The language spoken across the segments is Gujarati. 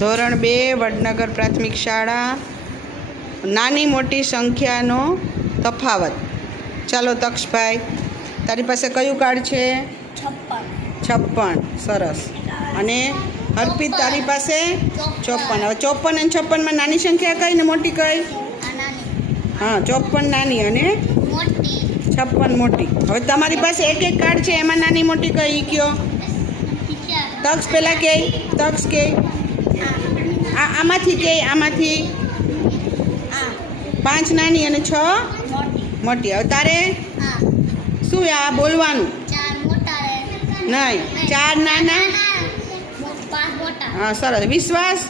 ધોરણ 2 વડનગર પ્રાથમિક શાળા નાની મોટી સંખ્યાનો તફાવત. ચાલો તક્ષભાઈ, તારી પાસે કયું કાર્ડ છે? 56. સરસ. અને અર્પિત, તારી પાસે 54. હવે 54 અને 56 માં નાની સંખ્યા કઈ ને મોટી કઈ? હા, 54 નાની અને 56 મોટી. હવે તમારી પાસે એક એક કાર્ડ છે, એમાં નાની મોટી કઈ કયો? તક્ષ પહેલાં કે તક્ષ કે આમાંથી કે આમાંથી 5 નાની અને 6 મોટી. હવે તારે શું આ બોલવાનું? નહીં, 4 નાના. હા, સરસ. વિશ્વાસ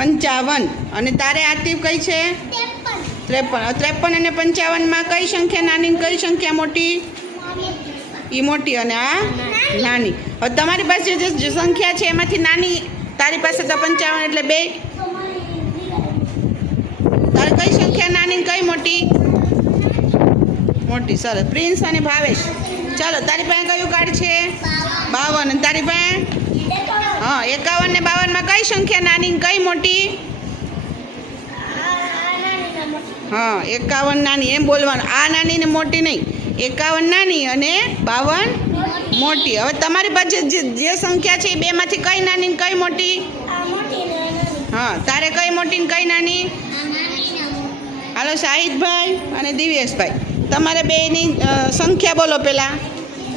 55. અને તારે આતિફ કઈ છે? 53. 53 અને 55માં કઈ સંખ્યા નાની ને કઈ સંખ્યા મોટી? એ મોટી અને આ નાની. હવે તમારી પાસે જે સંખ્યા છે એમાંથી નાની તારી પાસે તો 55 એટલે 2. તારે કઈ સંખ્યા નાની કઈ મોટી? મોટી. સરસ. પ્રિન્સ અને ભાવેશ, ચાલો તારી પાસે કયું કાર્ડ છે? 52. અને તારી પાસે? હા, 51 ને 52માં કઈ સંખ્યા નાની કઈ મોટી? હા, 51 નાની એમ બોલવાનું. આ નાની ને મોટી નહીં, 51 નાની અને 52 મોટી. હવે તમારી પાસે જે સંખ્યા છે એ બેમાંથી કઈ નાની ને કઈ મોટી? હા, તારે કઈ મોટી ને કઈ નાની? હાલો શાહિદભાઈ અને દિવ્યેશભાઈ, તમારે બેની સંખ્યા બોલો પહેલાં.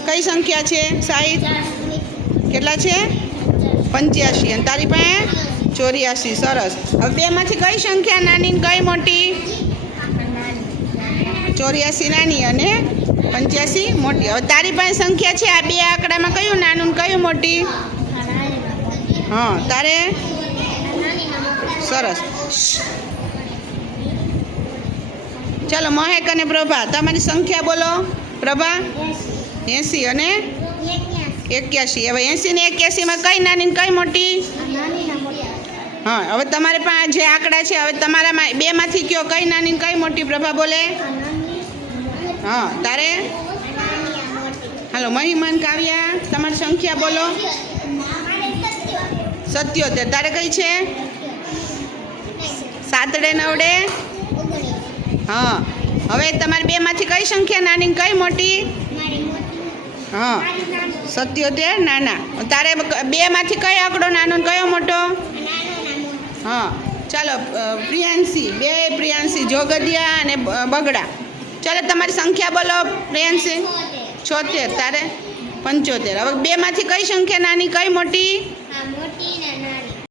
કઈ સંખ્યા છે શાહિદ? કેટલા છે? 85. અને તારી પાસે 84. સરસ. હવે બેમાંથી કઈ સંખ્યા નાની ને કઈ મોટી? 84 નાની અને 85 મોટી. હવે તારી પાસે સંખ્યા છે, આ બે આંકડામાં કયું નાનું ને કયું મોટી? હા, તારે? સરસ. ચાલો મહેક અને પ્રભા, તમારી સંખ્યા બોલો. પ્રભા? 80 અને 81. હવે 80 ને 81માં કઈ નાની ને કઈ મોટી? હા, હવે તમારે પાસે જે આંકડા છે, હવે તમારામાં બેમાંથી કયો કઈ નાની ને કઈ મોટી? પ્રભા બોલે. હા, તારે? હાલો મહિમાન, કાવ્યા, તમારી સંખ્યા બોલો. 77. તારે કઈ છે? 7 9 હા. હવે તમારે બેમાંથી કઈ સંખ્યા નાની કઈ મોટી? હા, 77 નાના. તારે બેમાંથી કયો આંકડો નાનો ને કયો મોટો? હા, ચાલો પ્રિયાંશી જોગદિયા અને બગડા, ચાલો તમારી સંખ્યા બોલો. પ્રિયાંશી 76. તારે 75. હવે બેમાંથી કઈ સંખ્યા નાની કઈ મોટી?